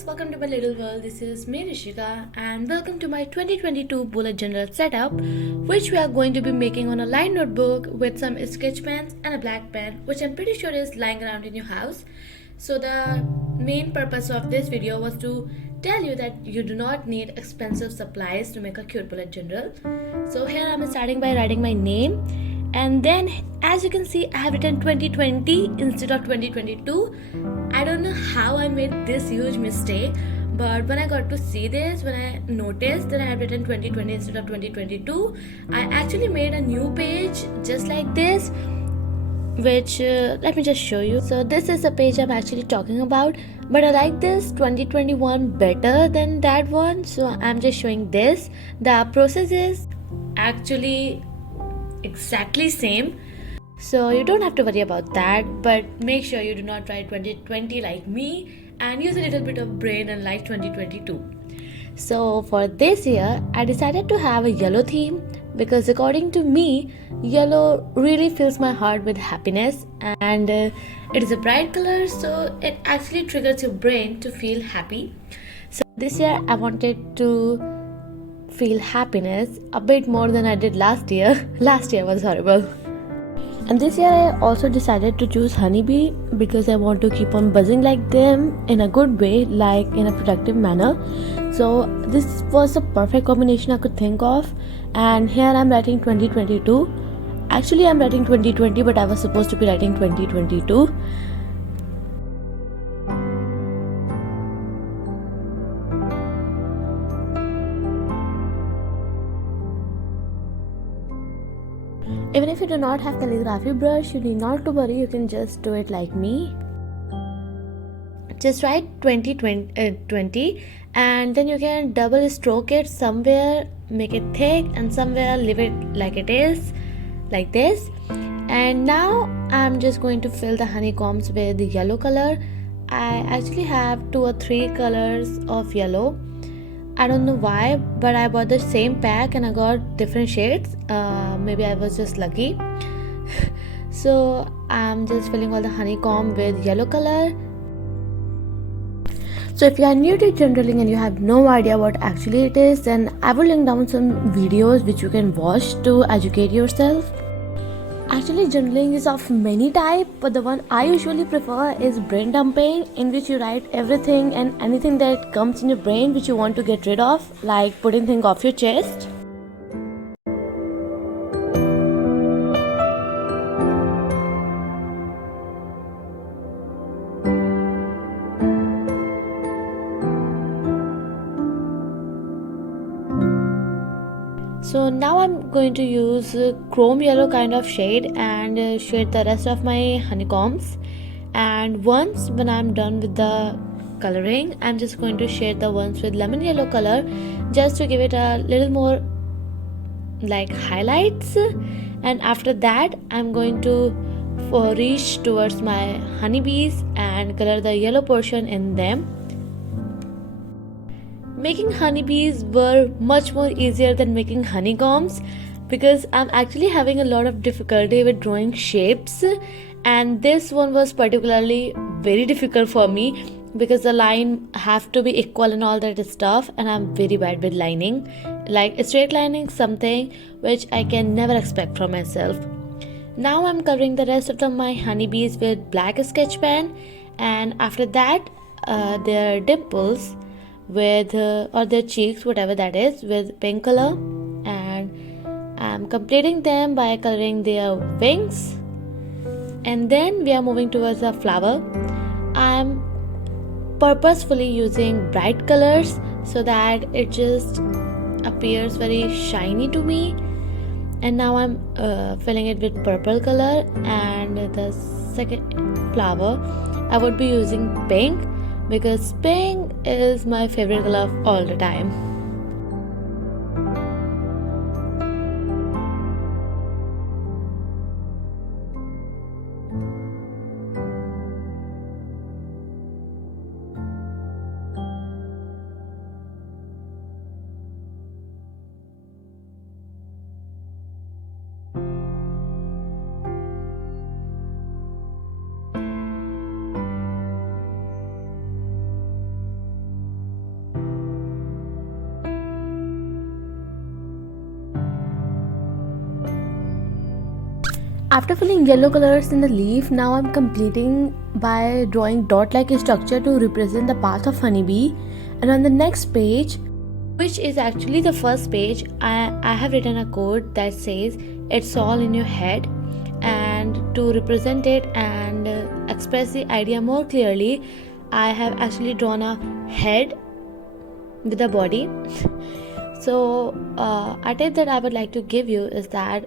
guys, welcome to my little world. This is me Rishika and welcome to my 2022 bullet journal setup, which we are going to be making on a line notebook with some sketch pens and a black pen, which I'm pretty sure is lying around in your house. So the main purpose of this video was to tell you that you do not need expensive supplies to make a cute bullet journal. So here I'm starting by writing my name, and then as you can see I have written 2020 instead of 2022. I don't know how I made this huge mistake, but when I got to see this, when I noticed that I had written 2020 instead of 2022, I actually made a new page just like this, which let me just show you. So this is the page I'm actually talking about, but I like this 2021 better than that one, so I'm just showing this. The process is actually exactly same, so you don't have to worry about that, but make sure you do not write 2020 like me and use a little bit of brain and like 2022. So for this year I decided to have a yellow theme because according to me yellow really fills my heart with happiness, and it is a bright color, so it actually triggers your brain to feel happy. So this year I wanted to feel happiness a bit more than I did last year. Last year was horrible. And this year I also decided to choose honeybee because I want to keep on buzzing like them in a good way, like in a productive manner. So this was the perfect combination I could think of. And here I'm writing 2022. Actually I'm writing 2020, but I was supposed to be writing 2022. Even if you do not have calligraphy brush, you need not to worry, you can just do it like me. Just write 2020 and then you can double stroke it somewhere, make it thick, and somewhere leave it like it is, like this. And now I'm just going to fill the honeycombs with the yellow color. I actually have 2 or 3 colors of yellow. I don't know why, but I bought the same pack and I got different shades. Maybe I was just lucky. So I'm just filling all the honeycomb with yellow color. So if you are new to journaling and you have no idea what actually it is, then I will link down some videos which you can watch to educate yourself. Actually, journaling is of many types, but the one I usually prefer is brain dumping, in which you write everything and anything that comes in your brain which you want to get rid of, like putting things off your chest. So now I'm going to use chrome yellow kind of shade and shade the rest of my honeycombs. And once when I'm done with the coloring, I'm just going to shade the ones with lemon yellow color just to give it a little more like highlights. And after that I'm going to reach towards my honeybees and color the yellow portion in them. Making honeybees were much more easier than making honeycombs because I'm actually having a lot of difficulty with drawing shapes, and this one was particularly very difficult for me because the line have to be equal and all that stuff, and I'm very bad with lining. Like straight lining, something which I can never expect from myself. Now I'm covering the rest of my honeybees with black sketch pen, and after that their dimples with or their cheeks, whatever that is, with pink color, and I'm completing them by coloring their wings. And then we are moving towards the flower. I'm purposefully using bright colors so that it just appears very shiny to me. And now I'm filling it with purple color, and the second flower I would be using pink because pink is my favorite color of all the time. After filling yellow colors in the leaf, now I'm completing by drawing dot-like structure to represent the path of honeybee. And on the next page, which is actually the first page, I have written a quote that says, "It's all in your head." And to represent it and express the idea more clearly, I have actually drawn a head with a body. So, a tip that I would like to give you is that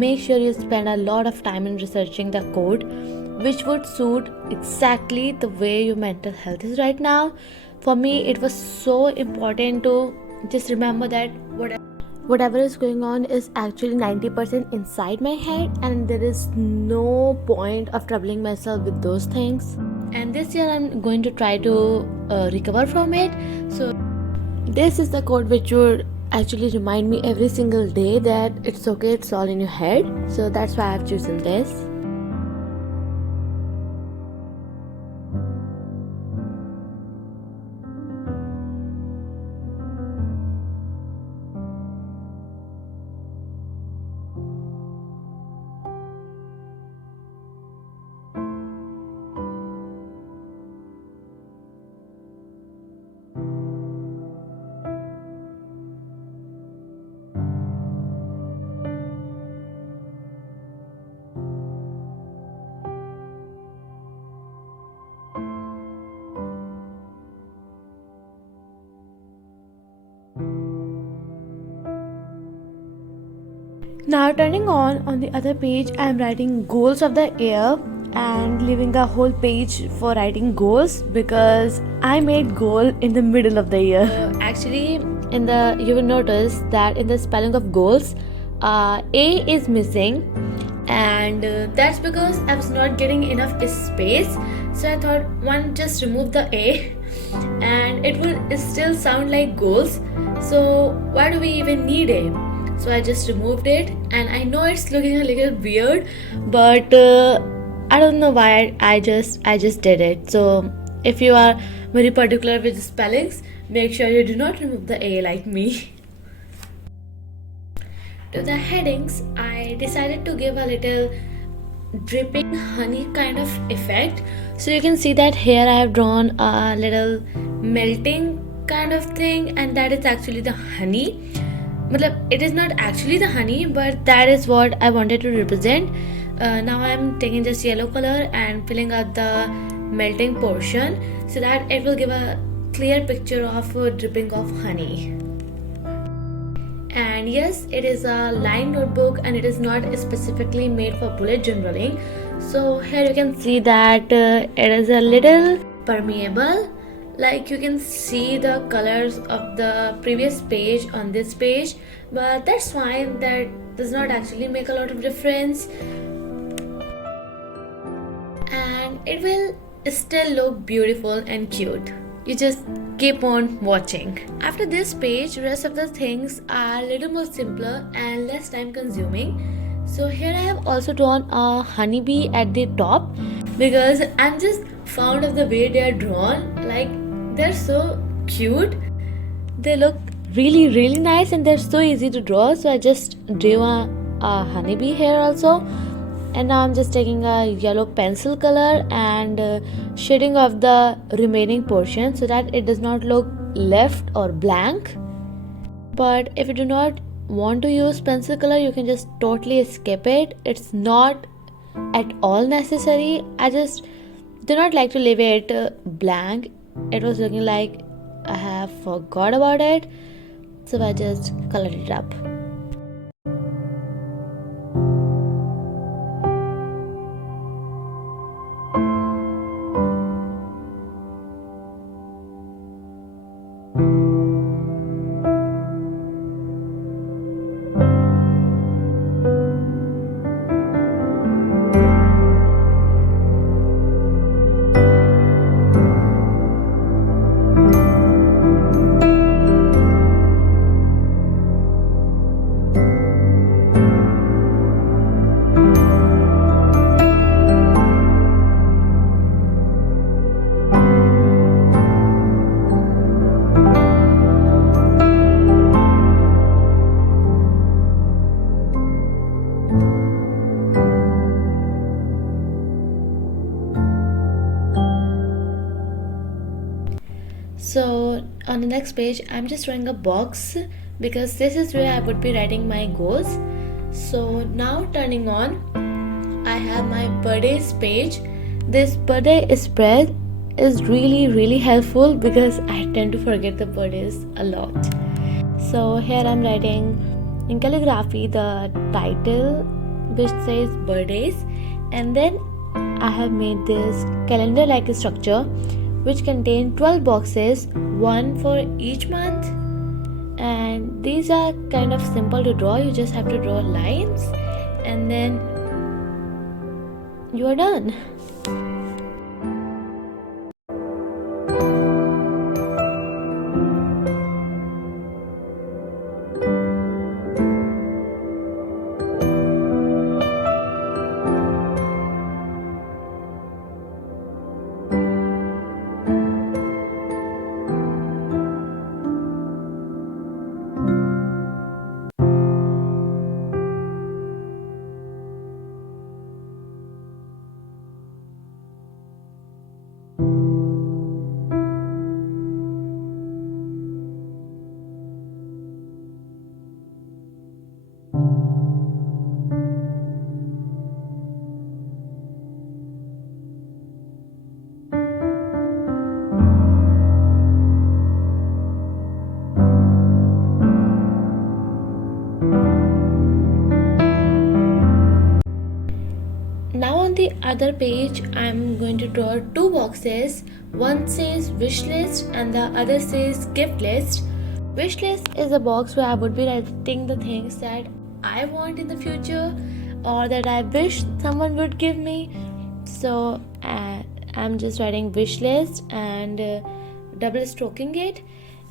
make sure you spend a lot of time in researching the code which would suit exactly the way your mental health is right now. For me, it was so important to just remember that whatever is going on is actually 90% inside my head, and there is no point of troubling myself with those things. And this year, I'm going to try to recover from it. So, this is the quote which would actually remind me every single day that it's okay, it's all in your head. So that's why I've chosen this. Now turning on the other page, I am writing goals of the year and leaving a whole page for writing goals because I made goal in the middle of the year. Actually, you will notice that in the spelling of goals, A is missing, and that's because I was not getting enough space. So I thought, one, just remove the A and it will still sound like goals. So why do we even need A? So I just removed it, and I know it's looking a little weird, but I don't know why I just did it. So if you are very particular with the spellings, make sure you do not remove the A like me. To the headings, I decided to give a little dripping honey kind of effect. So you can see that here I have drawn a little melting kind of thing, and that is actually the honey. It is not actually the honey, but that is what I wanted to represent. Now I am taking just yellow color and filling out the melting portion so that it will give a clear picture of a dripping of honey. And yes, it is a line notebook and it is not specifically made for bullet journaling. So here you can see that it is a little permeable. Like you can see the colors of the previous page on this page, but that's fine. That does not actually make a lot of difference, and it will still look beautiful and cute. You just keep on watching. After this page, rest of the things are a little more simpler and less time consuming. So here I have also drawn a honeybee at the top because I'm just fond of the way they are drawn. Like, they're so cute. They look really nice and they're so easy to draw. So I just drew a honeybee here also. And now I'm just taking a yellow pencil color and shading off the remaining portion so that it does not look left or blank. But if you do not want to use pencil color, you can just totally skip it. It's not at all necessary. I just do not like to leave it blank. It was looking like I have forgot about it, so I just colored it up. So on the next page, I'm just drawing a box because this is where I would be writing my goals. So now turning on, I have my birthdays page. This birthday spread is really helpful because I tend to forget the birthdays a lot. So here I'm writing in calligraphy the title which says birthdays, and then I have made this calendar like structure which contain 12 boxes, one for each month, and these are kind of simple to draw. You just have to draw lines and then you are done. Now on the other page, I'm going to draw two boxes. One says wish list and the other says gift list. Wish list is a box where I would be writing the things that I want in the future or that I wish someone would give me. So I'm just writing wish list and double stroking it.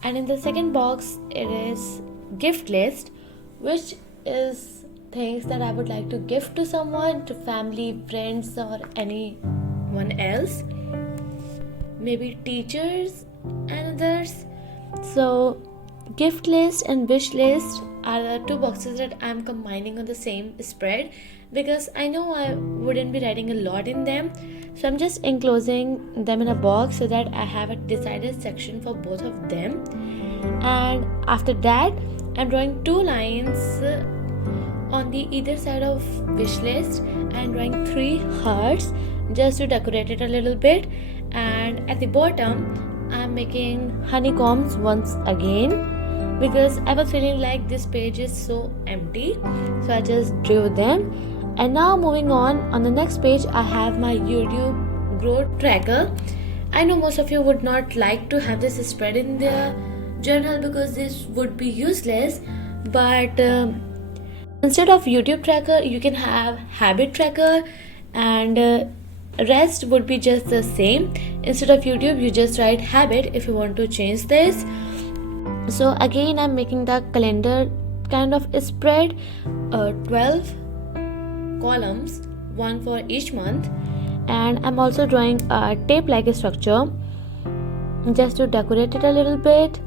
And in the second box, it is gift list, which is things that I would like to gift to someone, to family, friends, or anyone else, maybe teachers and others. So gift list and wish list are the two boxes that I'm combining on the same spread because I know I wouldn't be writing a lot in them, so I'm just enclosing them in a box so that I have a decided section for both of them. And after that, I'm drawing two lines on the either side of wish list and drawing 3 hearts just to decorate it a little bit. And at the bottom, I'm making honeycombs once again because I was feeling like this page is so empty, so I just drew them. And now moving on the next page, I have my YouTube growth tracker. I know most of you would not like to have this spread in their journal because this would be useless, but instead of YouTube tracker, you can have habit tracker, and rest would be just the same. Instead of YouTube, you just write habit if you want to change this. So again, I'm making the calendar kind of spread, 12 columns, one for each month, and I'm also drawing a tape like structure just to decorate it a little bit.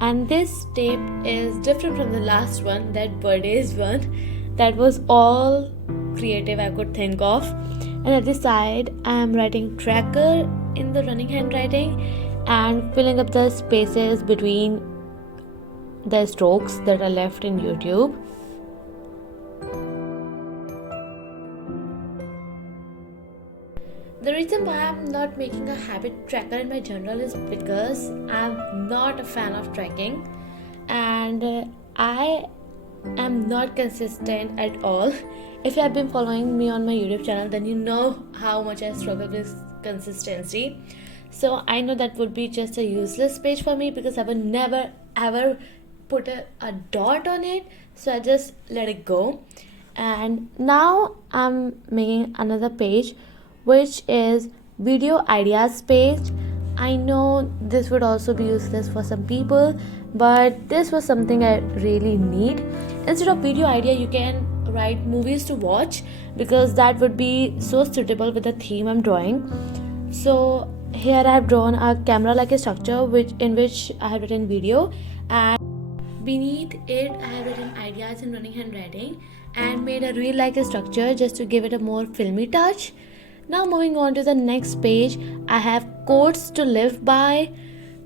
And this tape is different from the last one, that birthdays one. That was all creative I could think of. And at the side, I am writing tracker in the running handwriting and filling up the spaces between the strokes that are left in YouTube. The reason why I'm not making a habit tracker in my journal is because I'm not a fan of tracking, and I am not consistent at all. If you have been following me on my YouTube channel, then you know how much I struggle with consistency. So I know that would be just a useless page for me because I would never ever put a dot on it, so I just let it go. And now I'm making another page which is video ideas page. I know this would also be useless for some people, but this was something I really need. Instead of video idea, you can write movies to watch because that would be so suitable with the theme I'm drawing. So here I have drawn a camera like a structure in which I have written video, and beneath it I have written ideas in running handwriting and made a reel like a structure just to give it a more filmy touch. Now moving on to the next page, I have quotes to live by.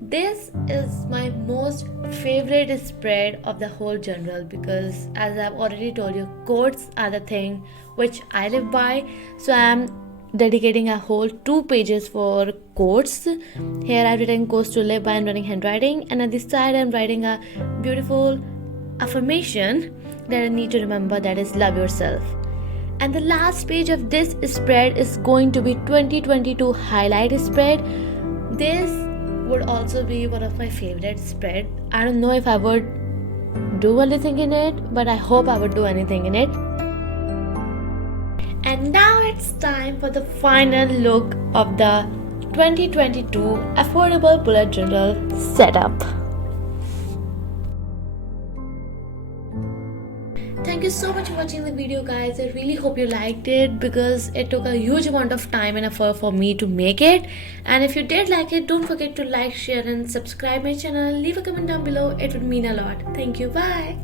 This is my most favorite spread of the whole journal because, as I've already told you, quotes are the thing which I live by. So I'm dedicating a whole 2 pages for quotes. Here I've written quotes to live by and running handwriting, and at this side I'm writing a beautiful affirmation that I need to remember, that is love yourself. And the last page of this spread is going to be 2022 highlight spread. This would also be one of my favorite spread. I don't know if I would do anything in it, but I hope I would do anything in it. And now it's time for the final look of the 2022 affordable bullet journal setup. Thank you so much for watching the video, guys. I really hope you liked it because it took a huge amount of time and effort for me to make it. And if you did like it, don't forget to like, share and subscribe my channel. Leave a comment down below. It would mean a lot. Thank you. Bye.